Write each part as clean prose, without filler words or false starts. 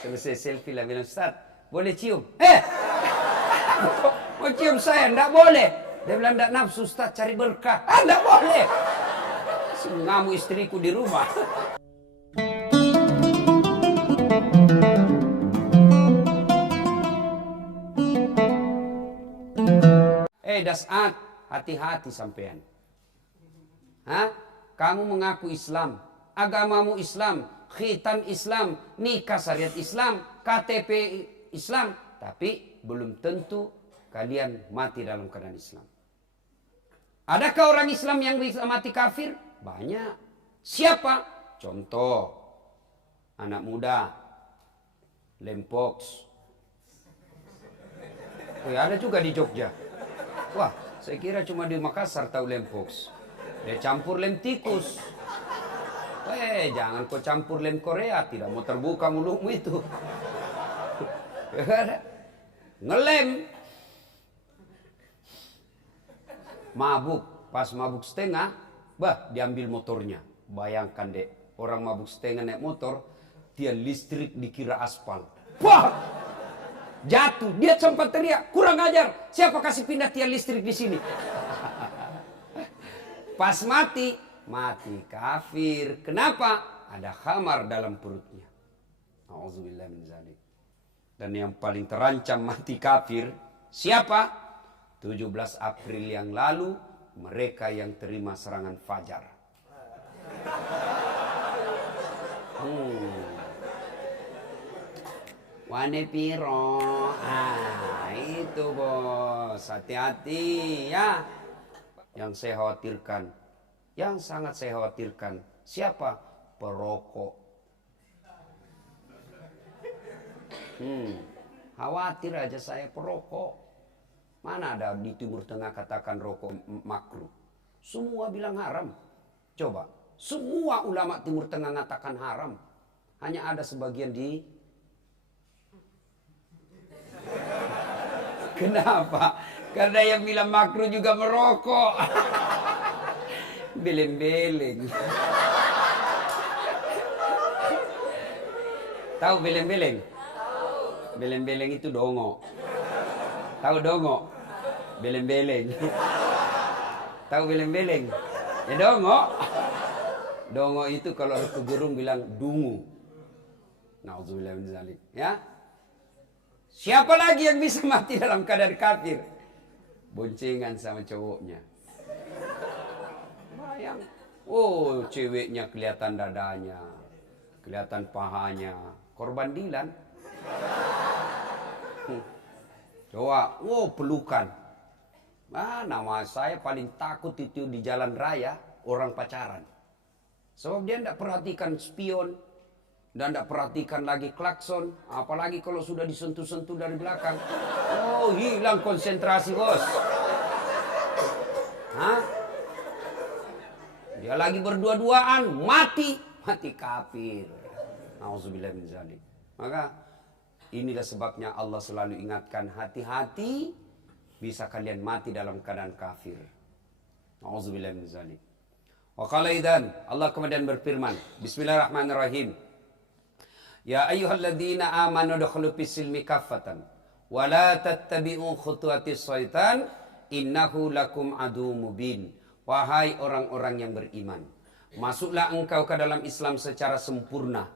Selesai selfie lah bilang, Ustaz, boleh cium? Mau cium saya? Enggak boleh. Dia bilang, enggak nafsu Ustaz, cari berkah. Enggak boleh. Ngamu istriku di rumah. Das'at, hati-hati sampean. Hah? Kamu mengaku Islam, agamamu Islam, khitan Islam, nikah syariat Islam, KTP Islam, tapi belum tentu kalian mati dalam keadaan Islam. Adakah orang Islam yang bisa mati kafir? Banyak. Siapa? Contoh, anak muda, Lempox. Ada juga di Jogja. Wah, saya kira cuma di Makassar tahu Lempox. Dia campur lem tikus. Jangan kau campur lem Korea, tidak mau terbuka mulutmu itu. Ngelem. Mabuk, pas mabuk setengah, diambil motornya. Bayangkan dek, orang mabuk setengah naik motor, dia listrik dikira aspal. Wah! Jatuh, dia sempat teriak, kurang ajar. Siapa kasih pindah tiang listrik di sini? Pas mati kafir. Kenapa? Ada khamar dalam perutnya. Auzubillah min zalik. Dan yang paling terancam mati kafir, siapa? 17 April yang lalu, mereka yang terima serangan fajar. Wane piro. Itu bos. Hati-hati ya. Yang saya khawatirkan, yang sangat saya khawatirkan, siapa? Perokok. Khawatir aja saya perokok. Mana ada di Timur Tengah katakan rokok makruh? Semua bilang haram. Coba, semua ulama Timur Tengah mengatakan haram. Hanya ada sebagian di kenapa? Karena yang bilang makruh juga merokok. Beleng-beleng. Tahu beleng-beleng? Beleng-beleng itu dongo. Tahu dongo? Beleng-beleng. Tahu beleng-beleng? Ya dongo. Dongo itu kalau ke burung bilang dungu. Nauzubillah min zalik. Ya. Siapa lagi yang bisa mati dalam keadaan kafir? Boncengan sama cowoknya. Bayang. Oh, ceweknya kelihatan dadanya, kelihatan pahanya. Korban Dilan. Coba, pelukan. Nama saya paling takut itu di jalan raya orang pacaran. Sebab dia tidak perhatikan spion. Dan tidak perhatikan lagi klakson. Apalagi kalau sudah disentuh-sentuh dari belakang. Oh, hilang konsentrasi bos. Hah? Dia lagi berdua-duaan. Mati kafir. Nauzubillah min zalik. Maka inilah sebabnya Allah selalu ingatkan, hati-hati, bisa kalian mati dalam keadaan kafir. Nauzubillah min zalik. Wa qala idzan, Allah kemudian berfirman, Bismillahirrahmanirrahim. Ya ayyuhalladzina amanu dukhulu fis-silmi kaffatan wa la tattabi'u khutuwatis syaitan innahu lakum aduwwum mubin. Wahai orang-orang yang beriman, masuklah engkau ke dalam Islam secara sempurna.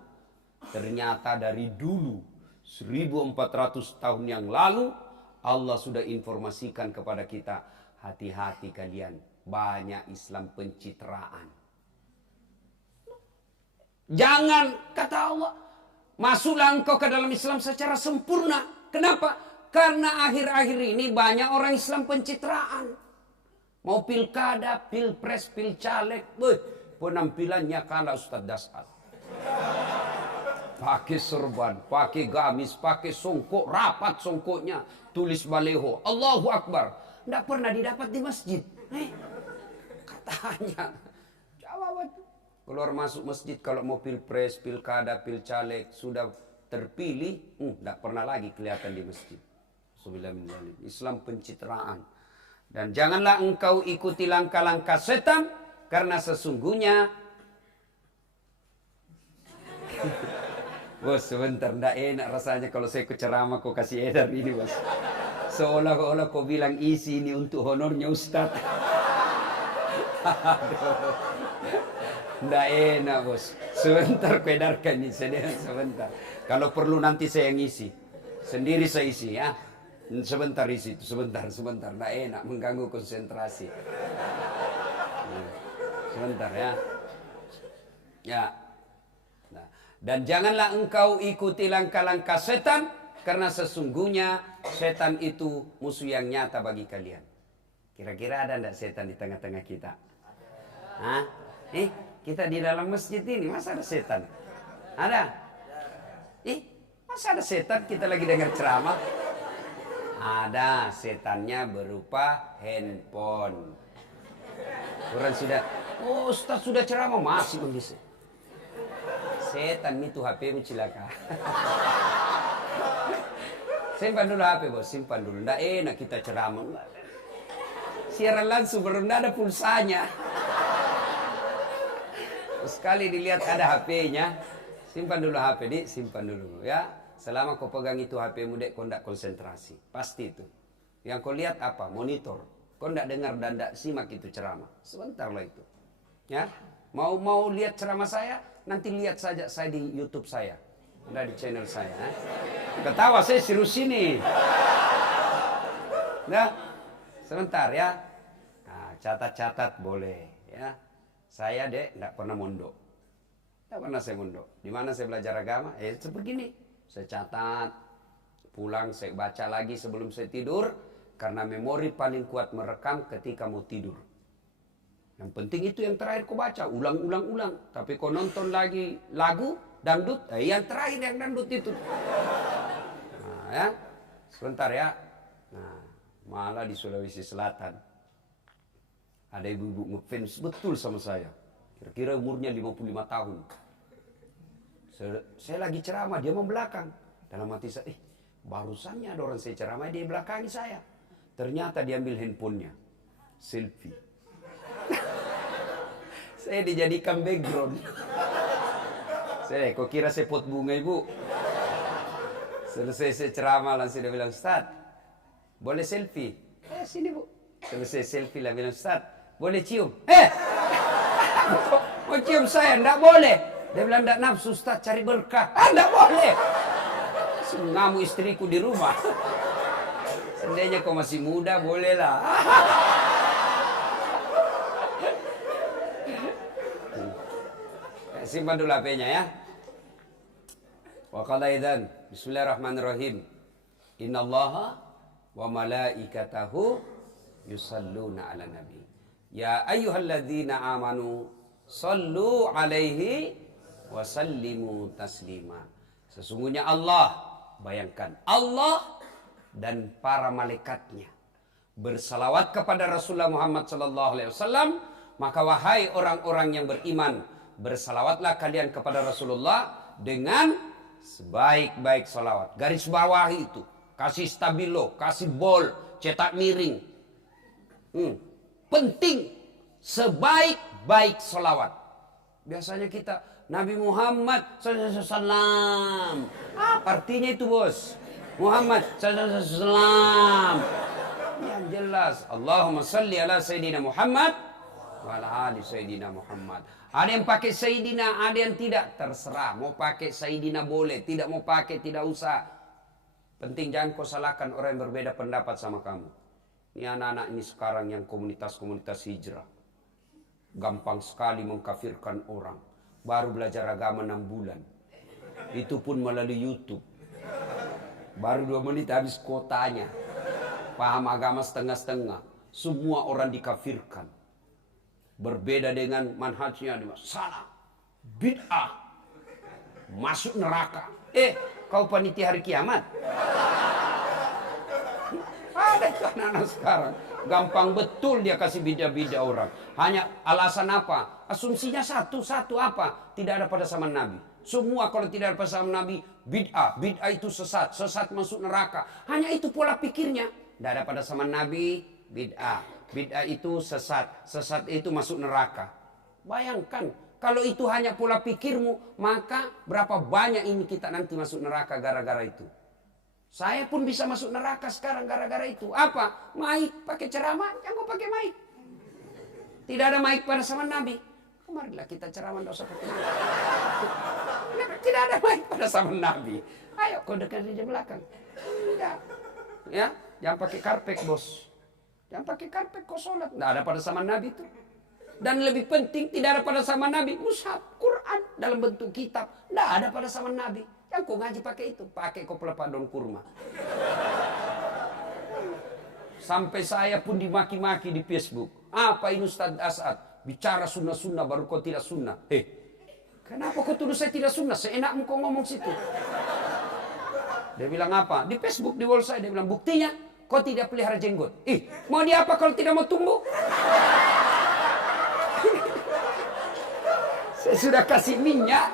Ternyata dari dulu 1400 tahun yang lalu Allah sudah informasikan kepada kita, hati-hati kalian, banyak Islam pencitraan. Jangan, kata Allah, masuklah engkau ke dalam Islam secara sempurna. Kenapa? Karena akhir-akhir ini banyak orang Islam pencitraan. Mau pilkada, pilpres, pilcaleg, penampilannya kalah Ustaz Das'at. Pakai serban, pakai gamis, pakai songkok, rapat songkoknya, tulis baleho, Allahu Akbar. Tidak pernah didapat di masjid. Katanya, jawab. Keluar masuk masjid kalau mau pilpres, pilkada, pilcaleg, sudah terpilih, tidak pernah lagi kelihatan di masjid. Islam pencitraan. Dan janganlah engkau ikuti langkah-langkah setan, karena sesungguhnya Bos, sebentar, ndak enak rasanya kalau saya ke ceramah kok kasih edar ini, bos. Seolah-olah kau bilang isi ini untuk honornya Ustaz. Aduh. Nggak enak, bos. Sebentar kau edarkan ini, sebentar. Kalau perlu nanti saya yang isi. Sendiri saya isi ya. Sebentar isi itu, sebentar. Nggak enak, mengganggu konsentrasi. Sebentar ya. Ya. Nah. Dan janganlah engkau ikuti langkah-langkah setan, karena sesungguhnya setan itu musuh yang nyata bagi kalian. Kira-kira ada enggak setan di tengah-tengah kita? Hah? Kita di dalam masjid ini, masa ada setan? Ada? Masa ada setan kita lagi dengar ceramah? Ada, setannya berupa handphone. Orang sudah, Ustaz sudah ceramah, masih begitu. Setan itu HP cilaka. Simpan dulu HP, bos, simpan dulu. Nggak enak kita ceramah. Siaran langsung baru nggak ada pulsanya. Sekali dilihat ada HP-nya, simpan dulu HP, Dik, simpan dulu ya. Selama kau pegang itu HP-mu, Dek, kau nggak konsentrasi. Pasti itu. Yang kau lihat apa? Monitor. Kau nggak dengar dan nggak simak itu ceramah. Sebentar lah itu. Ya, mau lihat ceramah saya, nanti lihat saja saya di YouTube saya. Ada di channel saya. Ketawa saya serius ini. Nah, sebentar ya. Nah, catat-catat boleh ya. Saya, Dek, nggak pernah mondok. Nggak pernah saya mondok. Di mana saya belajar agama? Seperti ini. Saya catat. Pulang saya baca lagi sebelum saya tidur. Karena memori paling kuat merekam ketika mau tidur. Yang penting itu yang terakhir kau baca. Ulang. Tapi kau nonton lagi lagu, dangdut. Yang terakhir yang dangdut itu. Nah, ya. Sebentar ya. Nah, malah di Sulawesi Selatan. Ada ibu-ibu ngefans betul sama saya. Kira-kira umurnya 55 tahun. Saya lagi ceramah, dia mau belakang. Dalam hati saya, barusannya ada orang saya ceramah, dia belakangi saya. Ternyata dia ambil handphonenya. Selfie. Saya dijadikan background. Kok kira saya pot bunga, Ibu? Selesai saya ceramah, langsung dia bilang, Ustaz, boleh selfie? Sini, Bu. Selesai selfie lah, bilang, Ustaz, boleh cium? Mau cium saya? Enggak boleh. Dia bilang, enggak nafsu, Ustaz, cari berkah. Enggak boleh. Ngamu istriku di rumah. Seandainya kau masih muda, bolehlah. Simpan dulu HP-nya ya. Wa qala idzan, bismillahirrahmanirrahim. Innallaha wa malaikatahu yusalluna 'alan nabi. Ya ayyuhalladzina amanu sallu 'alaihi wa sallimu taslima. Sesungguhnya Allah, bayangkan, Allah dan para malaikatnya bersalawat kepada Rasulullah Muhammad sallallahu alaihi wasallam, maka wahai orang-orang yang beriman, bersalawatlah kalian kepada Rasulullah dengan sebaik-baik salawat. Garis bawah itu, kasih stabilo, kasih bol, cetak miring. Penting sebaik-baik salawat. Biasanya kita Nabi Muhammad SAW. Apa artinya itu, bos? Muhammad SAW. Yang jelas, Allahumma salli ala Sayyidina Muhammad wa ala ali Sayyidina Muhammad. Ada yang pakai Sayyidina, ada yang tidak. Terserah, mau pakai Sayyidina boleh, tidak mau pakai tidak usah. Penting jangan kau salahkan orang yang berbeda pendapat sama kamu. Ini anak-anak ini sekarang yang komunitas-komunitas hijrah. Gampang sekali mengkafirkan orang. Baru belajar agama 6 bulan. Itu pun melalui YouTube. Baru 2 menit habis kuotanya. Paham agama setengah-setengah. Semua orang dikafirkan. Berbeda dengan manhajnya. Salah. Bid'ah. Masuk neraka. Kau panitia hari kiamat? Ada itu anak-anak sekarang. Gampang betul dia kasih bida-bida orang. Hanya alasan apa? Asumsinya satu apa? Tidak ada pada zaman Nabi. Semua kalau tidak ada pada zaman Nabi, bid'ah. Bid'ah itu sesat. Sesat masuk neraka. Hanya itu pola pikirnya. Tidak ada pada zaman Nabi, bid'ah. Bid'ah itu sesat. Sesat itu masuk neraka. Bayangkan, Kalau itu hanya pola pikirmu, maka berapa banyak ini kita nanti masuk neraka gara-gara itu. Saya pun bisa masuk neraka sekarang gara-gara itu. Apa? Maik pakai ceramah, yang gue pakai maik. Tidak ada maik pada zaman Nabi. Marilah kita ceramah, tidak usah pakai maik. Tidak ada maik pada zaman Nabi. Ayo kau dekat di belakang. Tidak. Ya, jangan pakai karpet bos. Jangan pakai karpet kau sholat. Tidak ada pada zaman Nabi itu. Dan lebih penting tidak ada pada zaman Nabi. Mushaf, Quran dalam bentuk kitab. Tidak ada pada zaman Nabi. Yang kau ngaji pakai itu. Pakai kau pelepah daun kurma. Sampai saya pun dimaki-maki di Facebook. Apa ini Ustaz As'ad? Bicara sunnah-sunnah baru kau tidak sunnah. Kenapa kau tuduh saya tidak sunnah? Seenakmu kau ngomong situ. Dia bilang apa? Di Facebook, di wall saya. Dia bilang buktinya kau tidak pelihara jenggot. Mau dia apa kalau tidak mau tumbuh? Saya sudah kasih minyak.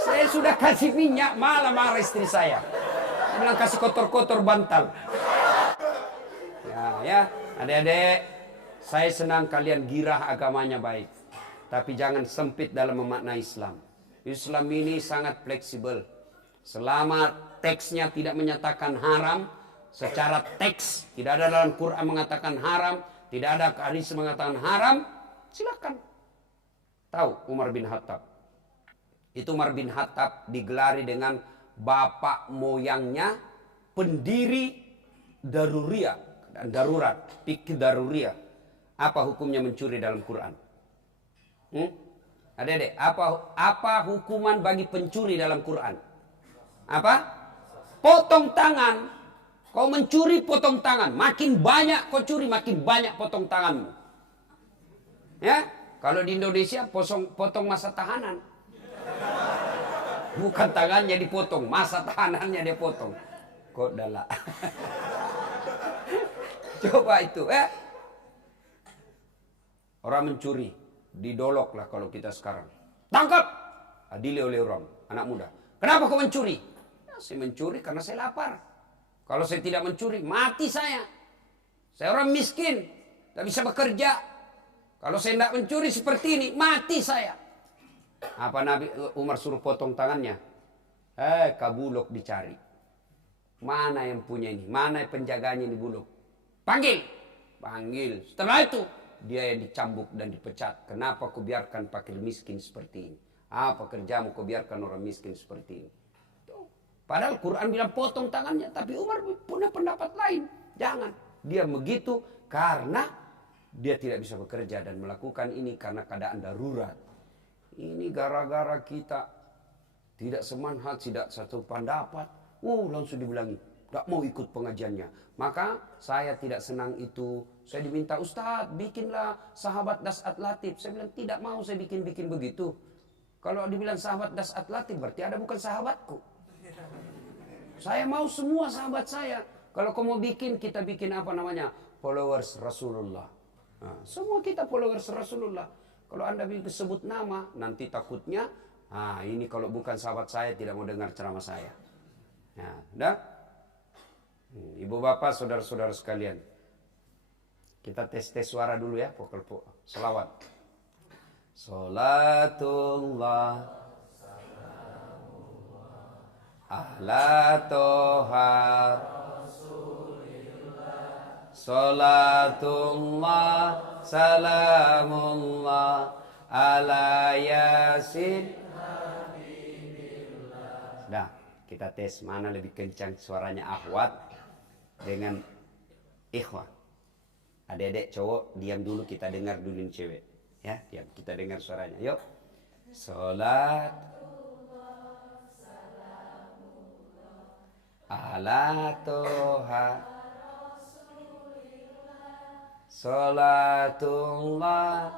Saya sudah kasih minyak. Malah marah istri saya. Dia bilang kasih kotor-kotor bantal. Ya, adik-adik. Saya senang kalian girah agamanya baik. Tapi jangan sempit dalam memaknai Islam. Islam ini sangat fleksibel. Selama teksnya tidak menyatakan haram. Secara teks. Tidak ada dalam Quran mengatakan haram. Tidak ada hadis mengatakan haram. Silakan. Tahu Umar bin Khattab. Itu Umar bin Khattab digelari dengan bapak moyangnya pendiri daruriyah dan darurat, fikih daruriyah. Apa hukumnya mencuri dalam Quran? Adik-adik, apa hukuman bagi pencuri dalam Quran? Apa? Potong tangan. Kau mencuri, potong tangan. Makin banyak kau curi, makin banyak potong tanganmu. Ya? Kalau di Indonesia potong masa tahanan. Bukan tangannya dipotong, masa tahanannya dia potong. Kok dalak. Coba itu, orang mencuri, didolok lah kalau kita sekarang. Tangkap! Adili oleh orang, anak muda. Kenapa kau mencuri? Ya, saya mencuri karena saya lapar. Kalau saya tidak mencuri, mati saya. Saya orang miskin, tak bisa bekerja. Kalau saya tidak mencuri seperti ini, mati saya. Apa Nabi Umar suruh potong tangannya? Kabulok dicari. Mana yang punya ini? Mana yang penjaganya ini buluk? Panggil. Panggil. Setelah itu, dia yang dicambuk dan dipecat. Kenapa kau biarkan fakir miskin seperti ini? Apa kerjamu kau biarkan orang miskin seperti ini? Padahal Quran bilang potong tangannya. Tapi Umar punya pendapat lain. Jangan. Dia begitu karena dia tidak bisa bekerja dan melakukan ini karena keadaan darurat. Ini gara-gara kita tidak semanhat, tidak satu pendapat. Langsung dibilangi, tidak mau ikut pengajiannya. Maka saya tidak senang itu. Saya diminta, Ustaz, bikinlah sahabat Das'at Latif. Saya bilang, tidak mau saya bikin-bikin begitu. Kalau dibilang sahabat Das'at Latif, berarti ada bukan sahabatku. Saya mau semua sahabat saya. Kalau kau mau bikin, kita bikin apa namanya? Followers Rasulullah. Nah, semua kita followers Rasulullah. Kalau Anda sebut nama, nanti takutnya, ini kalau bukan sahabat saya tidak mau dengar ceramah saya. Nah, udah? Ibu bapak, saudara-saudara sekalian. Kita tes suara dulu ya, vokal selawat. Salatullah ala toha Salatullah, salamullah, ala yasin. Sudah, kita tes mana lebih kencang suaranya Ahwat dengan Ikhwan. Adik-adik cowok, diam dulu, kita dengar dulu cewek. Ya, diam, kita dengar suaranya. Yuk. Salat ala toha Salatullah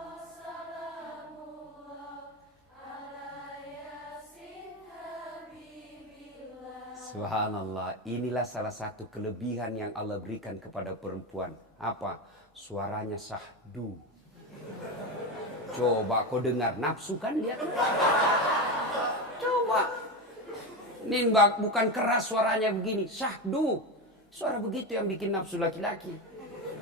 Subhanallah. Inilah salah satu kelebihan yang Allah berikan kepada perempuan. Apa? Suaranya sahdu. Coba kau dengar, nafsu kan lihat. Coba. Ini bukan keras suaranya begini, sahdu. Suara begitu yang bikin nafsu laki-laki.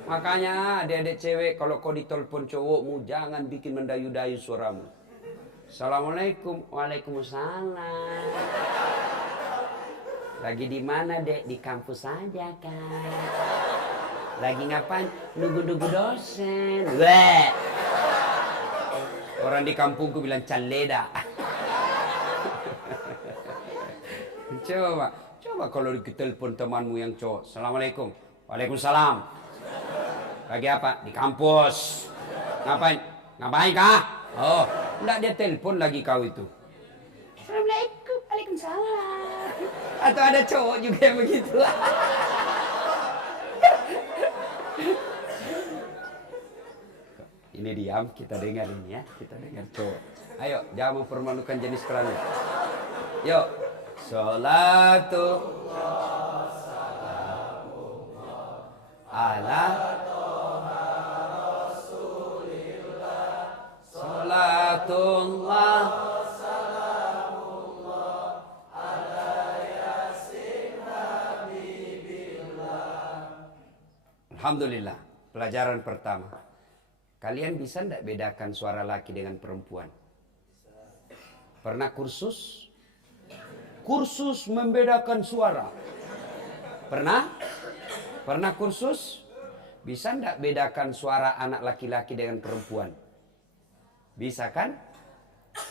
Makanya adik-adik cewek, kalau kau ditelepon cowokmu, jangan bikin mendayu-dayu suaramu. Assalamualaikum. Waalaikumsalam. Lagi di mana, Dek? Di kampus saja, Kak. Lagi ngapain? Nunggu-nunggu dosen. Weh. Orang di kampungku bilang caleda. Coba kalau ditelepon temanmu yang cowok. Assalamualaikum. Waalaikumsalam. Lagi apa? Di kampus. Ngapain kah? Oh, enggak, dia telepon lagi kau itu. Assalamualaikum. Waalaikumsalam. Atau ada cowok juga yang begitu. Ini diam, kita dengar ini ya. Kita dengar cowok. Ayo, jangan mempermalukan jenis kelamin. Yuk. Salatu ala salatullah Alhamdulillah. Pelajaran pertama. Kalian bisa tidak bedakan suara laki dengan perempuan? Pernah kursus? Kursus membedakan suara. Pernah? Pernah kursus? Bisa tidak bedakan suara anak laki-laki dengan perempuan? Bisa kan?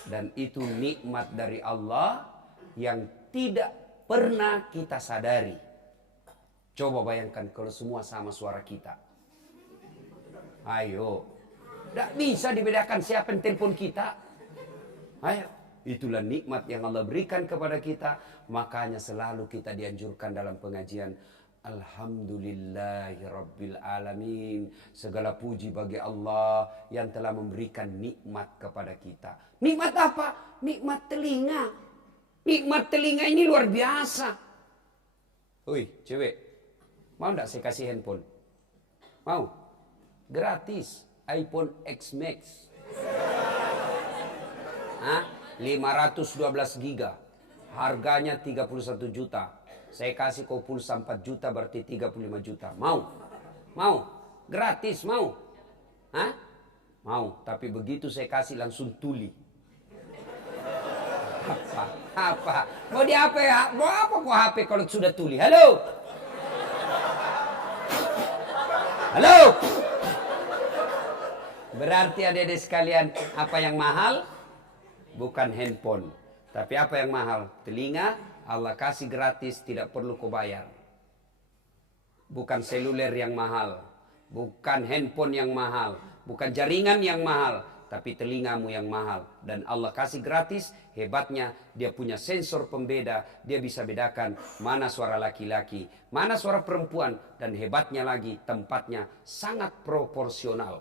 Dan itu nikmat dari Allah yang tidak pernah kita sadari. Coba bayangkan kalau semua sama suara kita. Ayo. Tidak bisa dibedakan siapa yang telepon kita. Ayo. Itulah nikmat yang Allah berikan kepada kita. Makanya selalu kita dianjurkan dalam pengajian. Alhamdulillahirabbil alamin. Segala puji bagi Allah yang telah memberikan nikmat kepada kita. Nikmat apa? Nikmat telinga. Nikmat telinga ini luar biasa. Woi, cewek. Mau enggak saya kasih handphone? Mau? Gratis. iPhone X Max. Hah? 512 giga. Harganya 31 juta. Saya kasih kau pulsa 4 juta berarti 35 juta. Mau? Mau? Gratis, mau? Hah? Mau, tapi begitu saya kasih langsung tuli. Apa? Mau di HP ya? Mau apa kau HP kalau sudah tuli? Halo? Halo? Berarti adik-adik sekalian, apa yang mahal? Bukan handphone. Tapi apa yang mahal? Telinga, Allah kasih gratis, tidak perlu kau bayar. Bukan seluler yang mahal. Bukan handphone yang mahal. Bukan jaringan yang mahal. Tapi telingamu yang mahal. Dan Allah kasih gratis, hebatnya dia punya sensor pembeda. Dia bisa bedakan mana suara laki-laki, mana suara perempuan. Dan hebatnya lagi, tempatnya sangat proporsional.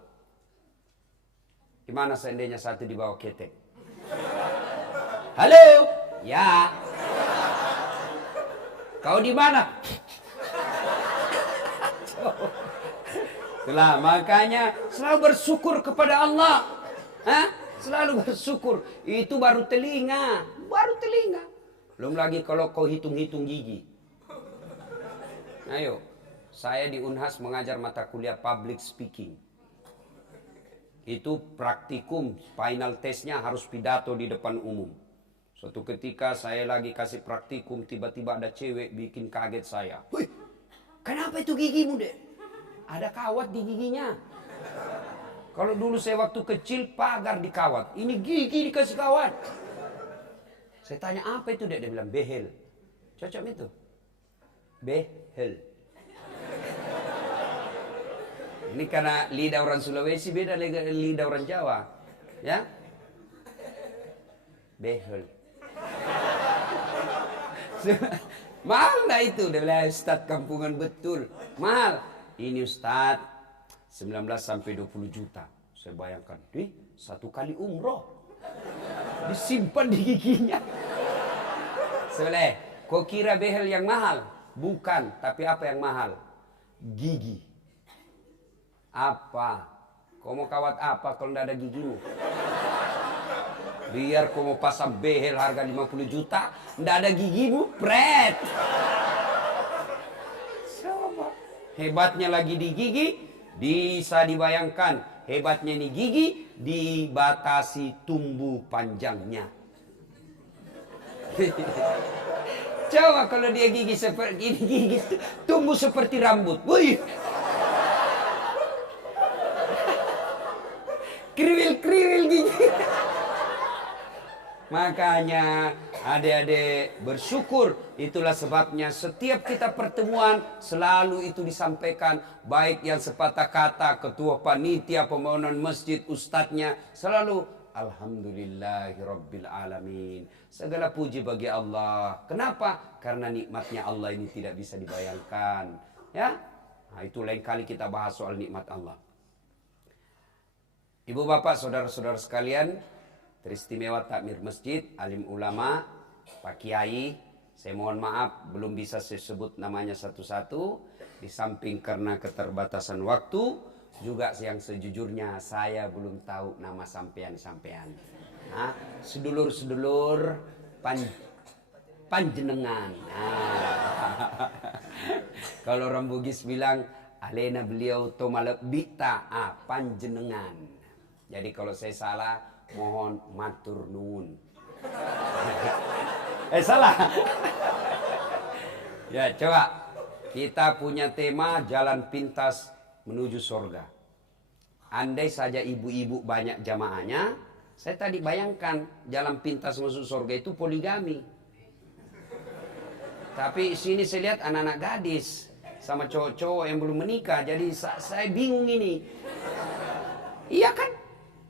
Gimana seandainya satu di bawah ketek? Halo? Ya. Kau di mana? Itulah makanya selalu bersyukur kepada Allah. Hah? Selalu bersyukur. Itu baru telinga. Baru telinga. Belum lagi kalau kau hitung-hitung gigi. Ayo. Saya di Unhas mengajar mata kuliah public speaking. Itu praktikum, final testnya harus pidato di depan umum. Suatu ketika saya lagi kasih praktikum, tiba-tiba ada cewek bikin kaget saya. Wih, kenapa itu gigimu, Dek? Ada kawat di giginya. Kalau dulu saya waktu kecil pagar dikawat, ini gigi dikasih kawat. Saya tanya apa itu, Dek? Dia bilang behel. Cocok itu? Behel. Ini karena lidah orang Sulawesi beda dengan lidah orang Jawa. Ya? Behel. Mahal enggak itu? Dia bilang, Ustadz kampungan betul. Mahal. Ini Ustadz 19 sampai 20 juta. Saya bayangkan, satu kali umroh. Disimpan di giginya. Sebelah, kau kira behel yang mahal? Bukan, tapi apa yang mahal? Gigi. Apa? Kau mau kawat apa kalau tidak ada gigimu? Biar kau mau pasang behel harga 50 juta, tidak ada gigimu, pret. Hebatnya lagi di gigi, bisa dibayangkan Hebatnya ini gigi dibatasi tumbuh panjangnya. Coba kalau dia gigi seperti ini, gigi tumbuh seperti rambut. Wih. Kriwil-kriwil gigi. Makanya adik-adik bersyukur. Itulah sebabnya setiap kita pertemuan selalu itu disampaikan. Baik yang sepatah kata, ketua panitia, pembangunan masjid, ustadznya. Selalu alhamdulillahirabbil alamin. Segala puji bagi Allah. Kenapa? Karena nikmatnya Allah ini tidak bisa dibayangkan. Ya, nah, itu lain kali kita bahas soal nikmat Allah. Ibu bapak saudara-saudara sekalian, teristimewa takmir masjid, alim ulama, Pak Kiai, saya mohon maaf belum bisa saya sebut namanya satu-satu. Di samping karena keterbatasan waktu, juga yang sejujurnya saya belum tahu nama sampean-sampean. Nah, sedulur-sedulur panjenengan. Nah. Kalau orang Bugis bilang, alena beliau tomalebita, panjenengan. Jadi kalau saya salah, mohon matur nuwun. Salah. Ya, coba. Kita punya tema jalan pintas menuju surga. Andai saja ibu-ibu banyak jamaahnya, saya tadi bayangkan jalan pintas menuju surga itu poligami. Tapi sini saya lihat anak-anak gadis sama cowok-cowok yang belum menikah, jadi saya bingung ini. Iya kan?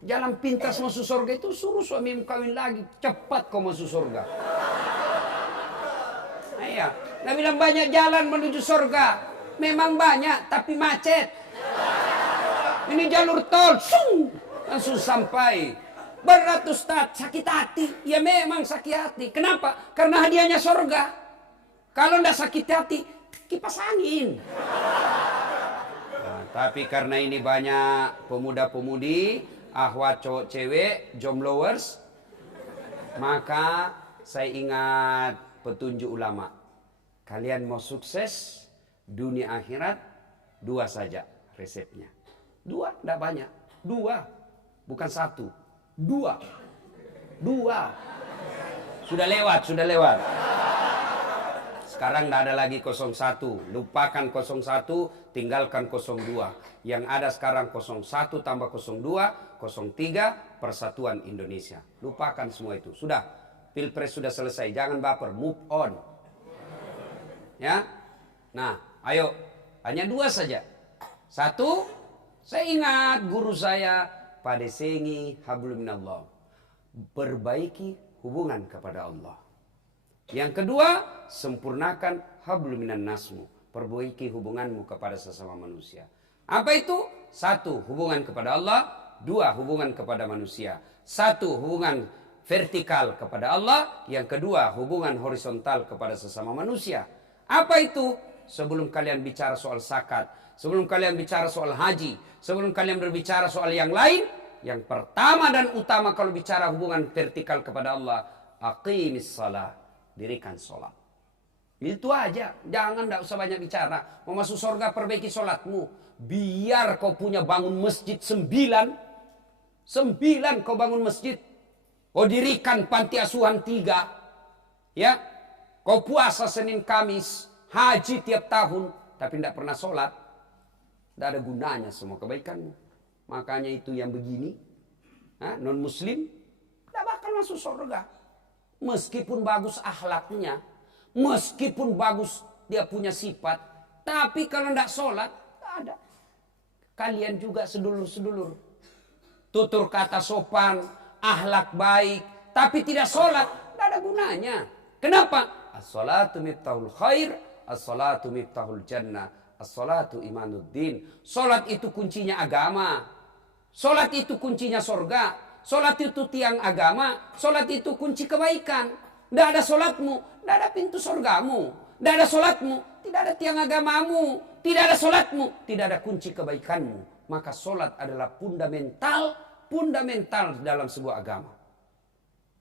Jalan pintas masuk surga itu suruh suamimu kawin lagi. Cepat kau masuk surga. Iya. Nah, bilang banyak jalan menuju surga. Memang banyak, tapi macet. Ini jalur tol. Langsung sampai. Berat Ustaz, sakit hati. Ya memang sakit hati. Kenapa? Karena hadiahnya surga. Kalau tidak sakit hati, kipas angin. Nah, tapi karena ini banyak pemuda-pemudi, ahwat cowok cewek, jombloers, maka saya ingat petunjuk ulama. Kalian mau sukses dunia akhirat, 2 saja resepnya. 2, tidak banyak. 2, bukan 1. 2. Sudah lewat. Sekarang tidak ada lagi 01. Lupakan 01, tinggalkan 02. Yang ada sekarang 01 tambah 02, 03, Persatuan Indonesia. Lupakan semua itu. Sudah, Pilpres sudah selesai. Jangan baper, move on. Ya. Nah, ayo. Hanya 2 saja. 1, saya ingat guru saya, padesengi hablum minallah. Perbaiki hubungan kepada Allah. Yang kedua, sempurnakan hablum minan nasmu. Perbaiki hubunganmu kepada sesama manusia. Apa itu? 1, hubungan kepada Allah. 2, hubungan kepada manusia. 1, hubungan vertikal kepada Allah. Yang kedua, hubungan horizontal kepada sesama manusia. Apa itu? Sebelum kalian bicara soal zakat, sebelum kalian bicara soal haji, sebelum kalian berbicara soal yang lain, yang pertama dan utama kalau bicara hubungan vertikal kepada Allah, aqimis salat, dirikan sholat. Itu aja. Jangan, tidak usah banyak bicara. Mau masuk surga, perbaiki sholatmu. Biar kau punya bangun masjid 9 kau bangun masjid. Kau dirikan panti asuhan 3. Ya. Kau puasa Senin Kamis, haji tiap tahun, tapi tidak pernah sholat. Tidak ada gunanya semua kebaikanmu. Makanya itu yang begini, non muslim tidak bakal masuk surga. Meskipun bagus akhlaknya, meskipun bagus dia punya sifat, tapi kalau tidak sholat, tidak ada. Kalian juga sedulur-sedulur, tutur kata sopan, akhlak baik, tapi tidak sholat, tidak ada gunanya. Kenapa? As-salatu miftahul khair, as-salatu miftahul jannah, as-salatu imanuddin. Sholat itu kuncinya agama, sholat itu kuncinya surga, sholat itu tiang agama, sholat itu kunci kebaikan. Tidak ada sholatmu, tidak ada pintu surgamu. Tidak ada sholatmu, tidak ada tiang agamamu. Tidak ada sholatmu, tidak ada kunci kebaikanmu. Maka sholat adalah fundamental dalam sebuah agama.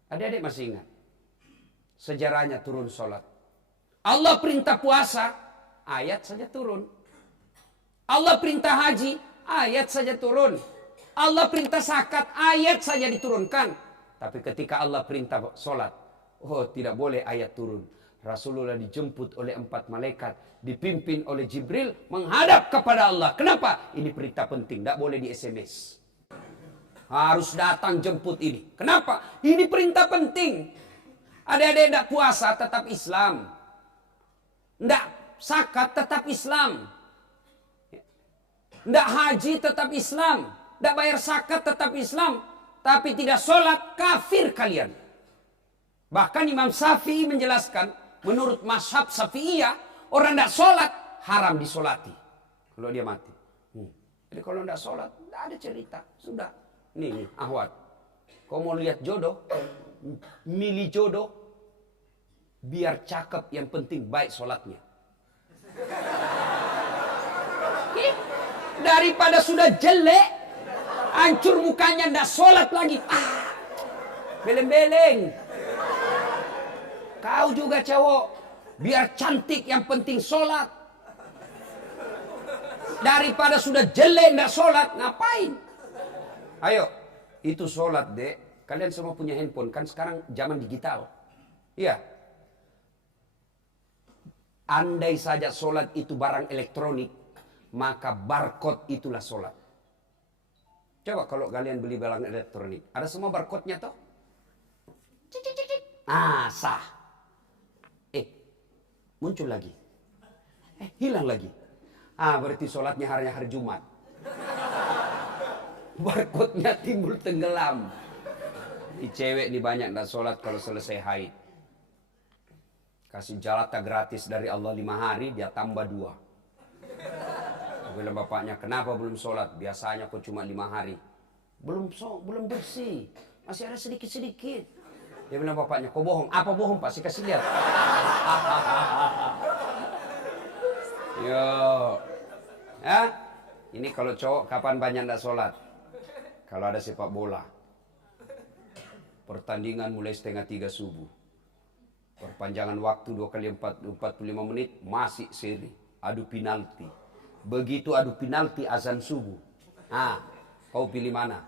Adik-adik masih ingat sejarahnya turun sholat. Allah perintah puasa, ayat saja turun. Allah perintah haji, ayat saja turun. Allah perintah zakat, ayat saja diturunkan. Tapi ketika Allah perintah sholat, oh tidak boleh ayat turun. Rasulullah dijemput oleh 4 malaikat, dipimpin oleh Jibril, menghadap kepada Allah. Kenapa? Ini perintah penting, tidak boleh di SMS. Harus datang jemput ini. Kenapa? Ini perintah penting. Adik-adik tidak puasa tetap Islam. Tidak zakat tetap Islam. Tidak haji tetap Islam. Tidak bayar zakat tetap Islam. Tapi tidak sholat, kafir kalian. Bahkan Imam Syafi'i menjelaskan, menurut mazhab Syafi'iyah, orang tidak sholat, haram disolati. Kalau dia mati. Jadi kalau tidak sholat, tidak ada cerita. Sudah. Nih, Ahwat. Kau mau lihat jodoh? Milih jodoh. Biar cakep, yang penting baik sholatnya. Daripada sudah jelek, hancur mukanya, tidak sholat lagi. Beleng-beleng. Kau juga cowok, biar cantik, yang penting sholat. Daripada sudah jelek tidak sholat, ngapain? Ayo, itu sholat dek. Kalian semua punya handphone, kan sekarang zaman digital. Iya. Andai saja sholat itu barang elektronik, maka barcode itulah sholat. Coba kalau kalian beli barang elektronik, ada semua barcode-nya toh? Sah. Muncul lagi. Hilang lagi. Berarti sholatnya hari Jumat. Barcode-nya timbul tenggelam. Di cewek ini banyak tidak sholat kalau selesai haid. Kasih jalata gratis dari Allah 5 hari, dia tambah 2. Bilang bapaknya, kenapa belum sholat? Biasanya kok cuma 5 hari. Belum bersih. Masih ada sedikit-sedikit. Dia bilang bapaknya, kok bohong? Apa bohong Pak? Saya kasih lihat. Yo. Ya? Ini kalau cowok kapan banyak tidak sholat? Kalau ada sepak bola. Pertandingan mulai 2:30 subuh. Perpanjangan waktu 2 kali 45 menit masih seri. Adu penalti. Begitu adu penalti azan subuh. Kau pilih mana?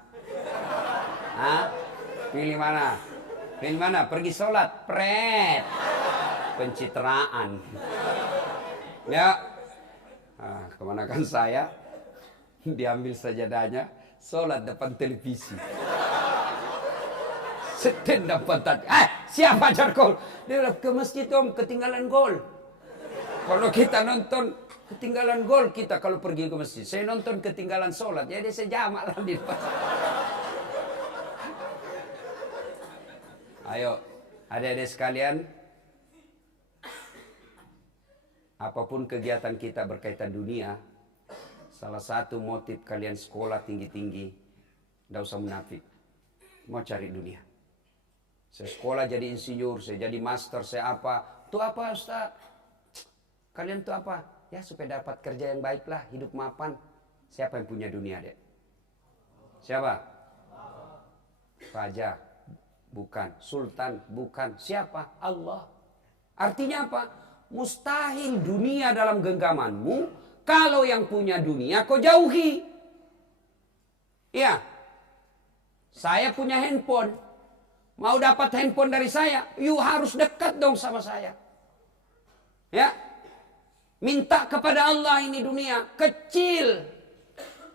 Pilih mana? Pilih mana? Pergi sholat. Pret. Pencitraan. Ya. Kemanakan saya? Diambil sajadahnya. Sholat depan televisi. Seten dapat tadi. Siapa ajar gol? Dia bilang, ke masjid om, ketinggalan gol. Kalau kita nonton ketinggalan gol kita kalau pergi ke masjid. Saya nonton ketinggalan sholat. Jadi saya jamak lah di depan. Ayo, adik-adik sekalian. Apapun kegiatan kita berkaitan dunia, salah satu motif kalian sekolah tinggi-tinggi, tidak usah munafik. Mau cari dunia. Saya sekolah jadi insinyur, saya jadi master, saya apa. Itu apa Ustaz? Kalian itu apa? Ya supaya dapat kerja yang baik lah, hidup mapan. Siapa yang punya dunia dek? Siapa? Raja? Bukan. Sultan? Bukan. Siapa? Allah. Artinya apa? Mustahil dunia dalam genggamanmu. Kalau yang punya dunia kau jauhi. Iya. Saya punya handphone. Mau dapat handphone dari saya, you harus dekat dong sama saya. Ya. Minta kepada Allah ini dunia. Kecil.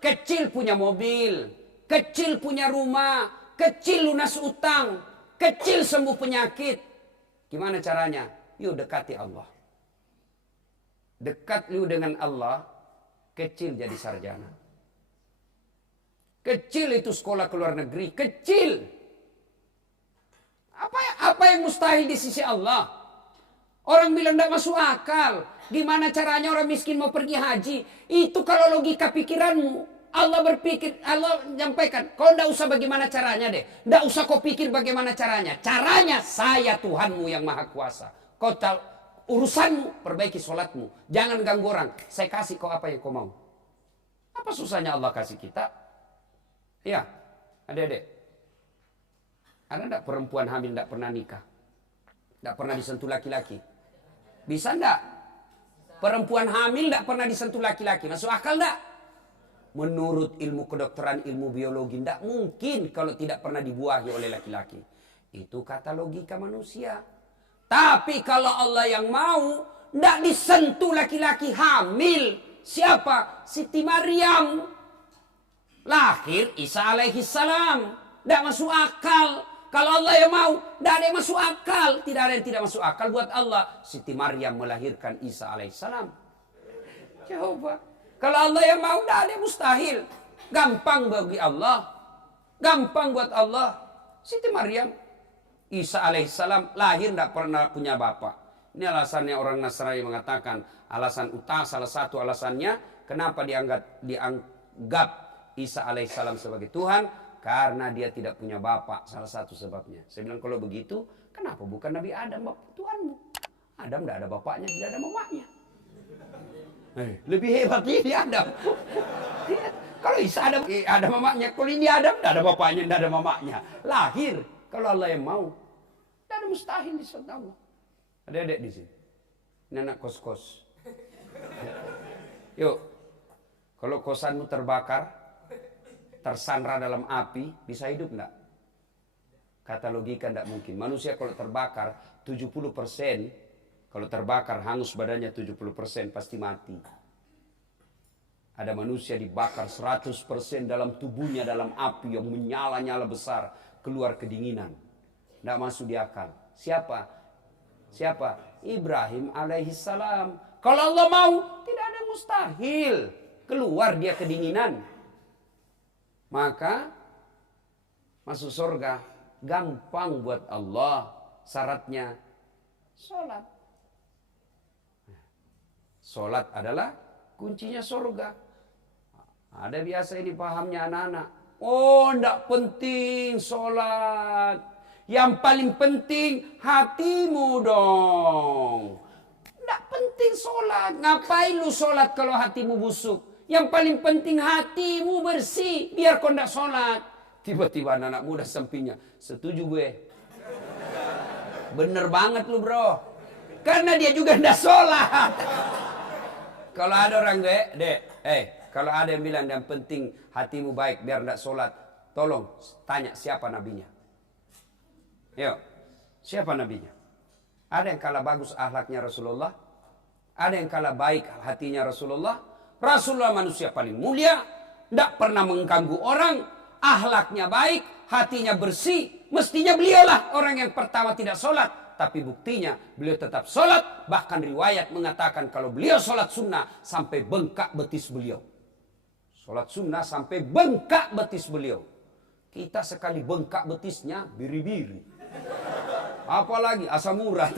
Kecil punya mobil. Kecil punya rumah. Kecil lunas utang. Kecil sembuh penyakit. Gimana caranya? You dekati Allah. Dekat lu dengan Allah. Kecil jadi sarjana. Kecil itu sekolah ke luar negeri. Kecil. Apa yang mustahil di sisi Allah? Orang bilang tidak masuk akal. Gimana caranya orang miskin mau pergi haji? Itu kalau logika pikiranmu. Allah berpikir, Allah menyampaikan, kau tidak usah bagaimana caranya deh. Tidak usah kau pikir bagaimana caranya. Caranya saya Tuhanmu yang maha kuasa. Kau tahu urusanmu, perbaiki sholatmu. Jangan ganggu orang. Saya kasih kau apa yang kau mau. Apa susahnya Allah kasih kita? Ya, adik-adik. Ada enggak perempuan hamil enggak pernah nikah? Enggak pernah disentuh laki-laki? Bisa enggak? Perempuan hamil enggak pernah disentuh laki-laki. Masuk akal enggak? menurut ilmu kedokteran, ilmu biologi. Tidak mungkin kalau tidak pernah dibuahi oleh laki-laki. Itu kata logika manusia. Tapi kalau Allah yang mau, tidak disentuh laki-laki hamil. Siapa? Siti Maryam. Lahir Isa alaihi salam. Tidak masuk akal. Kalau Allah yang mau, tidak ada yang masuk akal. Tidak ada yang tidak masuk akal buat Allah. Siti Maryam melahirkan Isa alaihi salam. Coba. Kalau Allah yang mau, tidak ada yang mustahil. Gampang bagi Allah. Gampang buat Allah. Siti Maryam, Isa alaihissalam lahir tidak pernah punya bapak. Ini alasannya orang Nasrani mengatakan, salah satu alasannya kenapa dianggap Isa alaihissalam sebagai Tuhan, karena dia tidak punya bapak. Salah satu sebabnya. Saya bilang kalau begitu, kenapa bukan Nabi Adam bapak Tuhanmu? Adam tidak ada bapaknya, tidak ada mamanya. Lebih hebat ini Adam. Kalau Isa ada mamanya, kalau ini Adam tidak ada bapaknya, tidak ada mamanya. Lahir. Kalau Allah yang mau, tidak ada mustahil di surga Allah. Adik-adik di sini. Ini anak kos-kos. Yuk, kalau kosanmu terbakar, tersandra dalam api, bisa hidup enggak? Kata logika enggak mungkin. Manusia kalau terbakar 70%, kalau terbakar hangus badannya 70% pasti mati. Ada manusia dibakar 100% dalam tubuhnya dalam api yang menyala-nyala besar, keluar kedinginan. Enggak masuk di akal. Siapa? Ibrahim alaihissalam. Kalau Allah mau, tidak ada yang mustahil. Keluar dia kedinginan. Maka masuk surga gampang buat Allah. Syaratnya sholat. Sholat adalah kuncinya surga. Ada biasa ini pahamnya anak-anak. Oh, enggak penting sholat. Yang paling penting hatimu dong. Enggak penting sholat. Ngapain lu sholat kalau hatimu busuk? Yang paling penting hatimu bersih. Biar kau enggak sholat. Tiba-tiba anak muda sampingnya. Setuju gue. Bener banget lu bro. Karena dia juga enggak sholat. Kalau ada orang kalau ada yang bilang yang penting hatimu baik biar enggak sholat. Tolong tanya siapa nabinya. Yuk, siapa nabinya? Ada yang kalah bagus akhlaknya Rasulullah? Ada yang kalah baik hatinya Rasulullah? Rasulullah manusia paling mulia, tidak pernah mengganggu orang, akhlaknya baik, hatinya bersih. Mestinya beliaulah orang yang pertama tidak sholat. Tapi buktinya beliau tetap sholat. Bahkan riwayat mengatakan kalau beliau sholat sunnah sampai bengkak betis beliau. Sholat sunnah sampai bengkak betis beliau. Kita sekali bengkak betisnya biri-biri. Apalagi asam urat.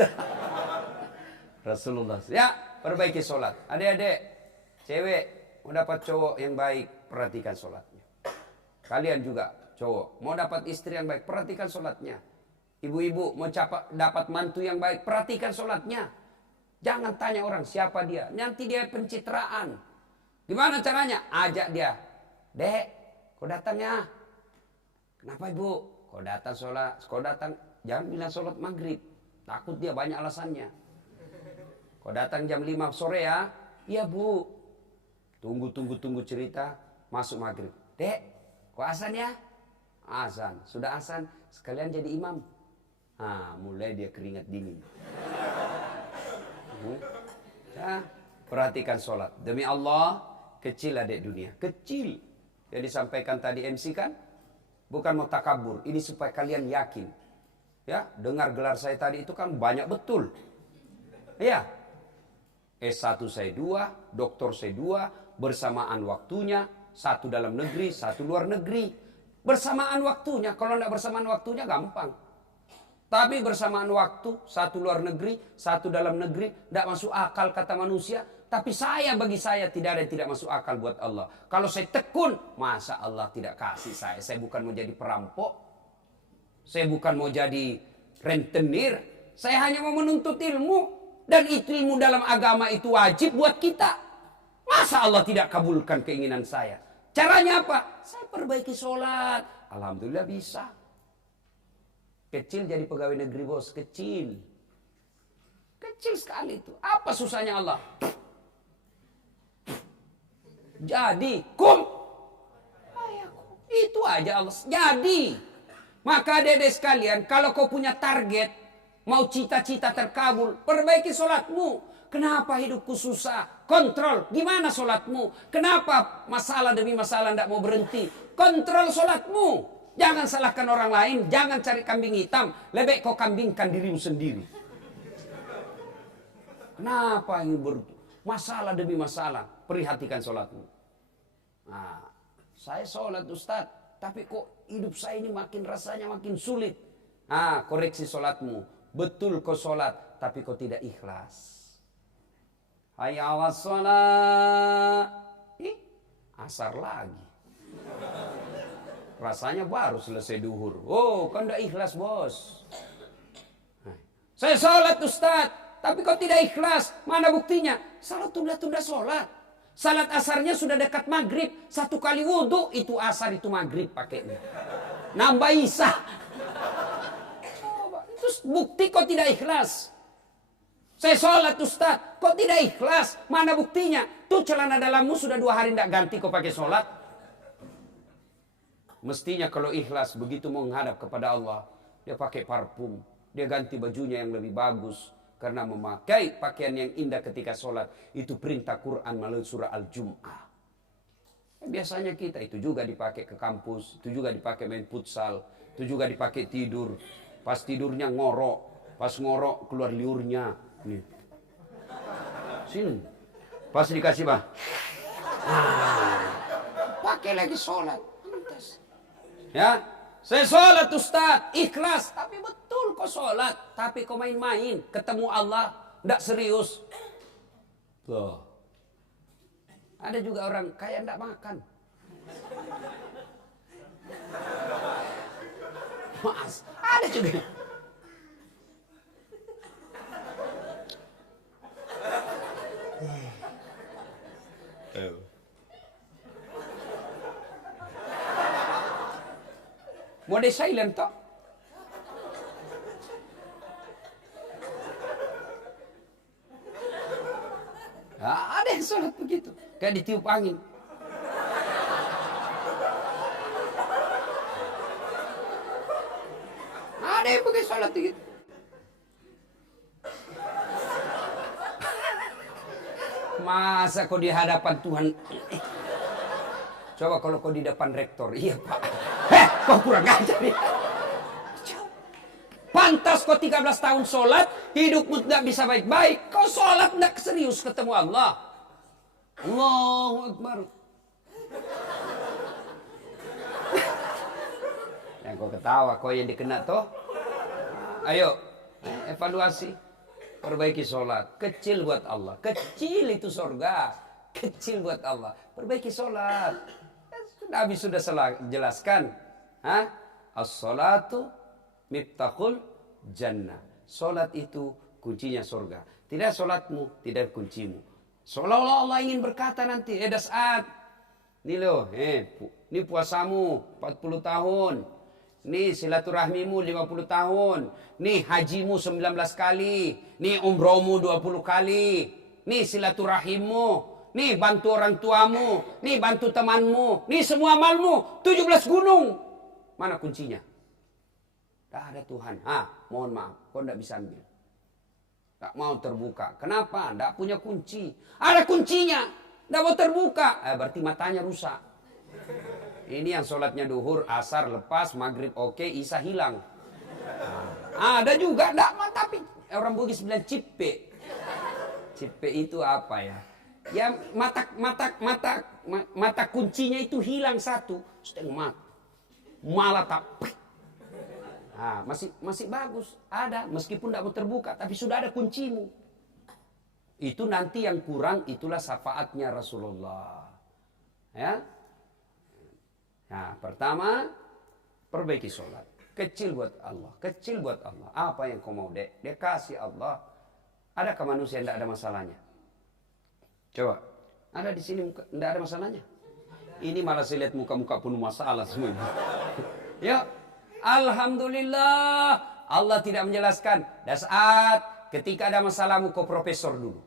Rasulullah. Ya, perbaiki sholat. Adik-adik, cewek mau dapat cowok yang baik, perhatikan sholatnya. Kalian juga cowok mau dapat istri yang baik, perhatikan sholatnya. Ibu-ibu mau dapat mantu yang baik, perhatikan sholatnya. Jangan tanya orang siapa dia, nanti dia pencitraan. Gimana caranya? Ajak dia. Dek, kau datang ya. Kenapa ibu? Kau datang sholat, kau datang. Jangan bilang sholat maghrib. Takut dia banyak alasannya. Kau datang jam 5 sore ya. Iya bu. Tunggu cerita. Masuk maghrib. Dek, kau azan ya? Azan. Sudah azan. Sekalian jadi imam. Mulai dia keringat dingin. Ya, perhatikan sholat. Demi Allah, kecil adik dunia. Kecil. Yang disampaikan tadi MC kan? Bukan mau takabur. Ini supaya kalian yakin. Ya, dengar gelar saya tadi itu kan banyak betul. Ya. S1 saya 2, doktor saya 2, bersamaan waktunya, satu dalam negeri, satu luar negeri. Bersamaan waktunya, kalau tidak bersamaan waktunya gampang. Tapi bersamaan waktu, satu luar negeri, satu dalam negeri, tidak masuk akal kata manusia. Tapi bagi saya tidak ada yang tidak masuk akal buat Allah. Kalau saya tekun, masa Allah tidak kasih saya. Saya bukan mau jadi perampok. Saya bukan mau jadi rentenir. Saya hanya mau menuntut ilmu. Dan itu ilmu dalam agama itu wajib buat kita. Masa Allah tidak kabulkan keinginan saya? Caranya apa? Saya perbaiki sholat. Alhamdulillah bisa. Kecil jadi pegawai negeri bos. Kecil. Kecil sekali itu. Apa susahnya Allah? Jadi kum Itu aja Allah. Jadi, maka adik-adik sekalian, kalau kau punya target, mau cita-cita terkabul, perbaiki sholatmu. Kenapa hidupku susah? Kontrol. Gimana sholatmu? Kenapa masalah demi masalah tidak mau berhenti? Kontrol sholatmu. Jangan salahkan orang lain. Jangan cari kambing hitam. Lebih kau kambingkan dirimu sendiri. Kenapa ini masalah demi masalah? Perhatikan sholatmu. Nah, saya sholat Ustaz, tapi kok hidup saya ini makin rasanya makin sulit. Ah, koreksi sholatmu. Betul kau sholat, tapi kau tidak ikhlas. Hayya 'alas sholat. Asar lagi. Rasanya baru selesai duhur. Oh, kau tidak ikhlas, bos. Saya sholat Ustaz, tapi kau tidak ikhlas. Mana buktinya? Salat tunda-tunda sholat. Salat asarnya sudah dekat maghrib. 1 kali wudhu, itu asar, itu maghrib pakainya. Nambah isya. Terus bukti kau tidak ikhlas. Saya sholat Ustaz, kok tidak ikhlas? Mana buktinya? Tuh celana dalammu sudah 2 hari tidak ganti kau pakai sholat. Mestinya kalau ikhlas begitu menghadap kepada Allah, dia pakai parfum, dia ganti bajunya yang lebih bagus. Karena memakai pakaian yang indah ketika sholat, itu perintah Quran melalui surah Al-Jum'ah. Biasanya kita itu juga dipakai ke kampus, itu juga dipakai main futsal, itu juga dipakai tidur. Pas tidurnya ngorok, pas ngorok keluar liurnya. Nih. Sini. Pas dikasih bah. Pakai lagi sholat. Ya, saya sholat Ustaz, ikhlas. Tapi betul kau sholat, tapi kau main-main. Ketemu Allah, tidak serius. Tuh. Ada juga orang kaya tidak makan. Mas, ada juga. Mode silent toh. Nah, ada yang sholat begitu, kayak ditiup angin. Ada yang pakai sholat begitu. Masa kau di hadapan Tuhan? Coba kalau kau di depan rektor, iya Pak. Kau kurang ajar nih. Pantas kau 13 tahun sholat, hidupmu tidak bisa baik-baik. Kau sholat tidak serius ketemu Allah. Allahu Akbar. Yang kau ketawa, kau yang dikena toh. Ayo, evaluasi. Perbaiki sholat. Kecil buat Allah. Kecil itu surga. Kecil buat Allah. Perbaiki sholat. Nabi sudah jelaskan. As-sholatu miftahul jannah. Sholat itu kuncinya surga. Tidak sholatmu, tidak kuncimu. Seolah-olah Allah ingin berkata nanti. Saat. Ini loh. Ini puasamu 40 tahun. Nih silaturahmimu 50 tahun. Nih hajimu 19 kali. Nih umrohmu 20 kali. Nih silaturahimmu. Nih bantu orang tuamu. Nih bantu temanmu. Nih semua amalmu. 17 gunung. Mana kuncinya? Tak ada Tuhan. Mohon maaf. Kau tidak bisa ambil. Tak mau terbuka. Kenapa? Tidak punya kunci. Ada kuncinya. Tidak mau terbuka. Berarti matanya rusak. Ini yang sholatnya duhur, asar lepas, maghrib oke, isya hilang. Ada juga, tapi orang Bugis bilang cipe. Cipe itu apa ya? Ya mata kuncinya itu hilang satu, setengah mata. Malah tak. Masih bagus, ada meskipun tidak mau terbuka, tapi sudah ada kuncimu. Itu nanti yang kurang, itulah syafaatnya Rasulullah. Ya. Nah, pertama, perbaiki sholat. Kecil buat Allah. Kecil buat Allah. Apa yang kau mau, Dek? Dia kasih Allah. Adakah manusia yang tidak ada masalahnya? Coba. Ada di sini tidak ada masalahnya? Ini malah saya lihat muka-muka penuh masalah semua. Ya. Alhamdulillah. Allah tidak menjelaskan. Dan saat ketika ada masalahmu, kau profesor dulu.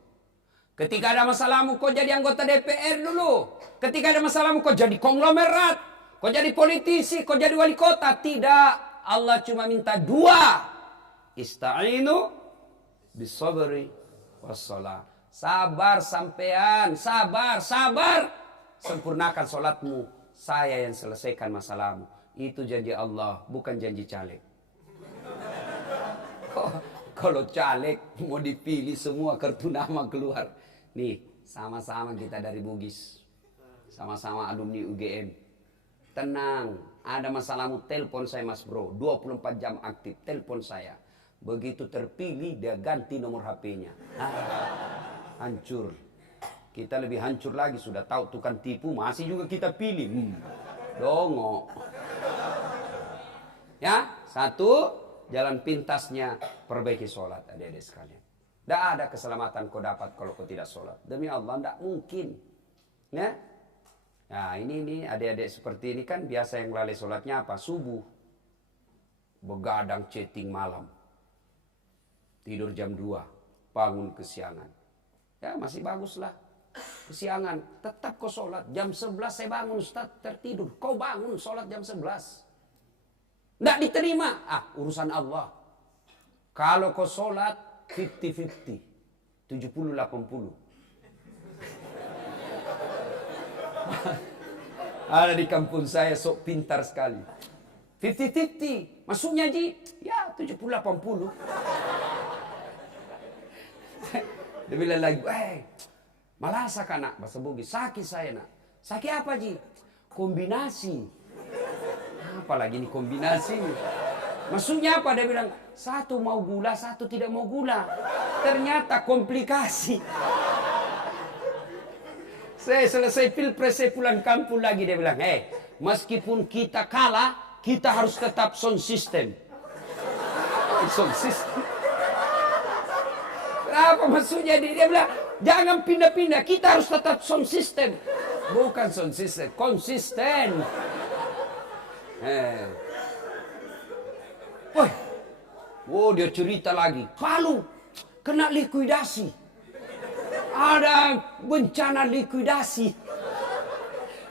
Ketika ada masalahmu, kau jadi anggota DPR dulu. Ketika ada masalahmu, kau jadi konglomerat. kau jadi politisi, kau jadi wali kota. Tidak. Allah cuma minta dua. Ista'inu bisabri wassalah. Sabar sampean, sabar. Sempurnakan sholatmu. Saya yang selesaikan masalahmu. Itu janji Allah, bukan janji caleg. Kalau caleg mau dipilih semua kartu nama keluar. Nih, sama-sama kita dari Bugis. Sama-sama alumni UGM. Tenang, ada masalahmu telepon saya Mas Bro. 24 jam aktif, telepon saya. Begitu terpilih dia ganti nomor HP-nya. Hancur. Kita lebih hancur lagi, sudah tahu tukang tipu masih juga kita pilih. Dongo. Ya, satu, jalan pintasnya perbaiki sholat, adik-adik sekalian. Tidak ada keselamatan kau dapat kalau kau tidak sholat. Demi Allah, tidak mungkin. Ya? Nah, ini adik-adik seperti ini kan biasa yang lalai sholatnya apa? Subuh. Begadang chatting malam. Tidur jam 2. Bangun kesiangan. Ya, masih baguslah. Kesiangan. Tetap kau sholat. Jam 11 saya bangun, Ustaz. Tertidur. Kau bangun sholat jam 11. Tidak diterima. Urusan Allah. Kalau kau sholat 50-50. 70-80. Ada di kampung saya sok pintar sekali. 50-50. Maksudnya Ji? Ya 70-80. Dia bilang lagi, malasa kan nak bahasa Bugis. Sakit saya nak. Sakit apa Ji? Kombinasi. Apalagi ini kombinasi. Maksudnya apa? Dia bilang, satu mau gula, satu tidak mau gula. Ternyata komplikasi. Saya selesai pilpres, saya pulang kampung lagi. Dia bilang, meskipun kita kalah, kita harus tetap sound system. Sound system. Kenapa maksudnya? Dia bilang, jangan pindah-pindah, kita harus tetap sound system. Bukan sound system, konsisten. Dia cerita lagi. Palu kena likuidasi. Ada bencana likuidasi.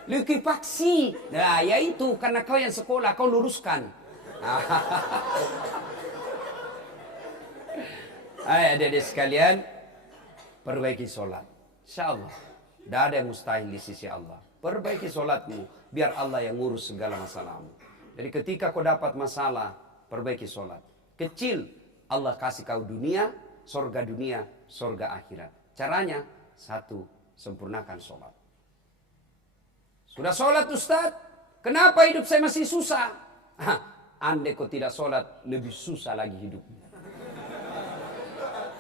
Likuifaksi. Nah, ya itu karena kau yang sekolah, kau luruskan. Adik-adik sekalian, perbaiki sholat. Insyaallah, tidak ada yang mustahil di sisi Allah. Perbaiki sholatmu, biar Allah yang ngurus segala masalahmu. Jadi ketika kau dapat masalah, perbaiki sholat. Kecil, Allah kasih kau dunia, sorga akhirat. Caranya, satu, sempurnakan sholat. Sudah sholat Ustaz, kenapa hidup saya masih susah? Andai kau tidak sholat, lebih susah lagi hidupnya.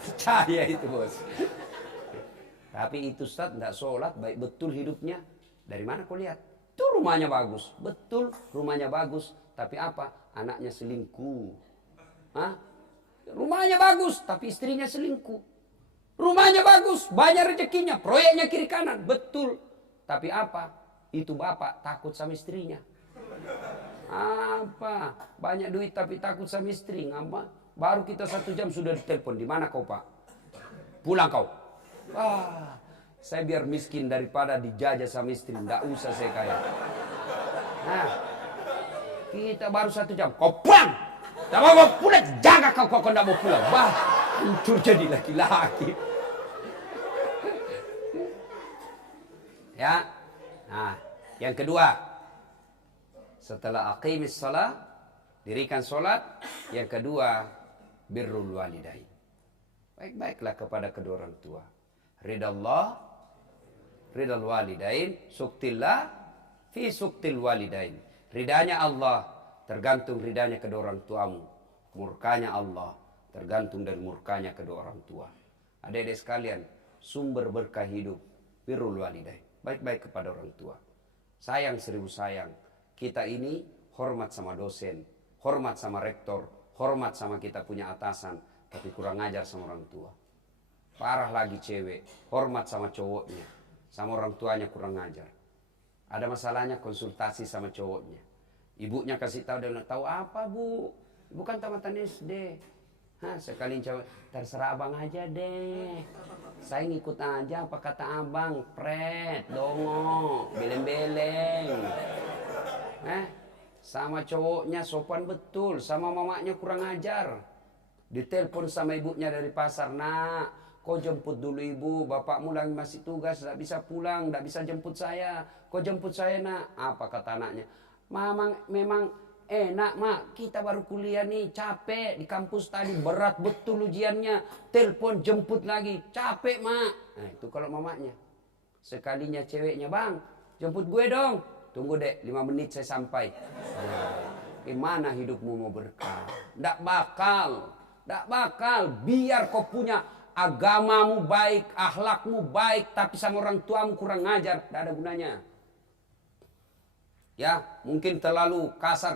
Percaya itu bos. Tapi itu Ustaz tidak sholat, baik betul hidupnya. Dari mana kau lihat? Itu rumahnya bagus. Betul rumahnya bagus. Tapi apa? Anaknya selingkuh. Rumahnya bagus. Tapi istrinya selingkuh. Rumahnya bagus. Banyak rezekinya. Proyeknya kiri kanan. Betul. Tapi apa? Itu bapak takut sama istrinya. Apa? Banyak duit tapi takut sama istri. Ngapa? Baru kita 1 jam sudah ditelepon. Di mana kau Pak? Pulang kau. Saya biar miskin daripada dijajah sama istri. Tidak usah saya kaya. Nah, kita baru 1 jam. Kau pulang. Tak mau pulang. Jaga kau tidak mau pulang. Hancur jadi laki-laki. Ya. Nah, yang kedua. Setelah aqimis salat, dirikan salat. Yang kedua, birrul walidain. Baik-baiklah kepada kedua orang tua. Ridallah, ridal walidain, suktillah, fi suktil walidain. Ridanya Allah, tergantung ridanya kedua orang tuamu. Murkanya Allah, tergantung dari murkanya kedua orang tua. Adik-adik sekalian, sumber berkah hidup, birrul walidain. Baik-baik kepada orang tua. Sayang 1000 sayang. Kita ini hormat sama dosen, hormat sama rektor, hormat sama kita punya atasan, tapi kurang ajar sama orang tua. Parah lagi cewek, hormat sama cowoknya, sama orang tuanya kurang ajar. Ada masalahnya konsultasi sama cowoknya. Ibunya kasih tahu, dia bilang, tahu apa Bu? Ibu kan tamatan SD. Sekali cowok, terserah abang aja deh. Saya ngikut aja apa kata abang, pret, dongo, beleng-beleng. Sama cowoknya sopan betul, sama mamanya kurang ajar. Ditelepon sama ibunya dari pasar, nak, kau jemput dulu ibu, bapakmu lagi masih tugas, tidak bisa pulang, tidak bisa jemput saya. Kau jemput saya, nak. Apa kata anaknya? Memang enak, mak, kita baru kuliah nih, capek di kampus tadi, berat betul ujiannya. Telepon jemput lagi, capek, mak. Nah, itu kalau mamanya. Sekalinya ceweknya, bang, jemput gue dong. Tunggu dek, 5 menit saya sampai. Gimana hidupmu mau berkah? Nggak bakal. Nggak bakal. Biar kau punya agamamu baik, akhlakmu baik, tapi sama orang tuamu kurang ajar, nggak ada gunanya. Ya, mungkin terlalu kasar.